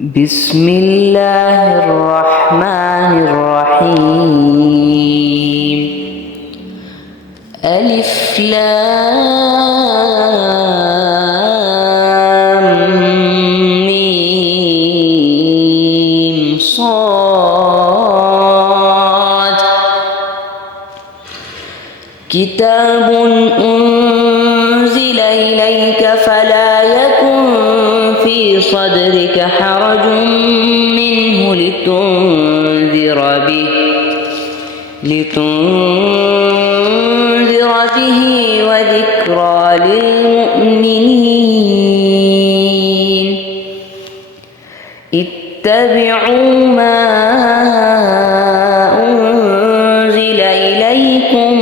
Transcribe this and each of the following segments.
بسم الله الرحمن الرحيم. ألف لام ميم صاد. كتاب أنزل إليك فلا يكن في صدرك حرج منه لتنذر به وذكرى للمؤمنين. اتبعوا ما أنزل إليكم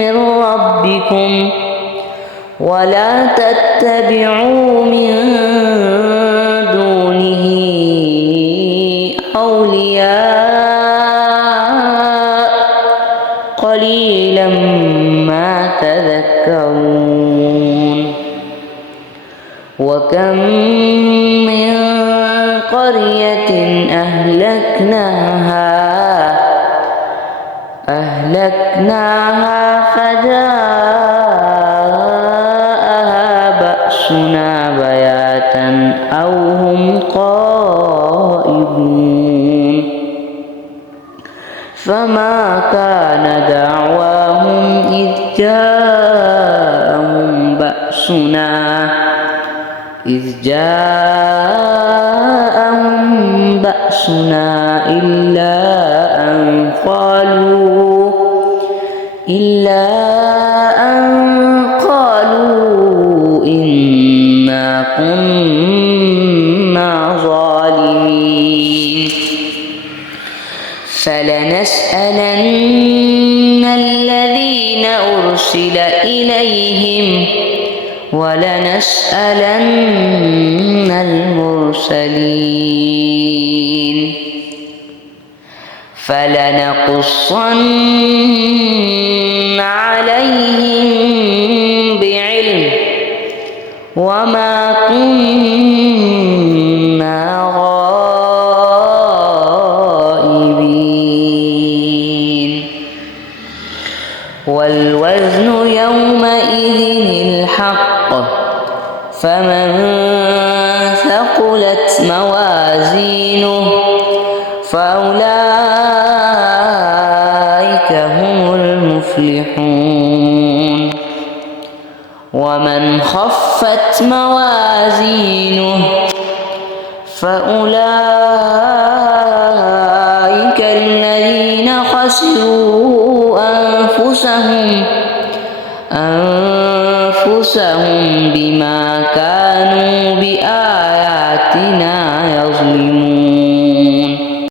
من ربكم ولا تتبعوا من دونه أولياء قليلا ما تذكرون. وكم من قرية أهلكناها فجاءها بأسنا بياتا أو هم قائلون. فما كان دعواهم إذ جاءهم بأسنا إلا أن قالوا إنا كنا ظالمين. فلنسألن الذين أرسل إليهم ولنسألن المرسلين. فلنقصن عليهم بعلم وما كنا غائبين. والوزن يومئذ الحق فمن ثقلت موازينه فأولئك هم المفلحون. ومن خفت موازينه فأولئك الذين خسروا أنفسهم بما كانوا بآياتنا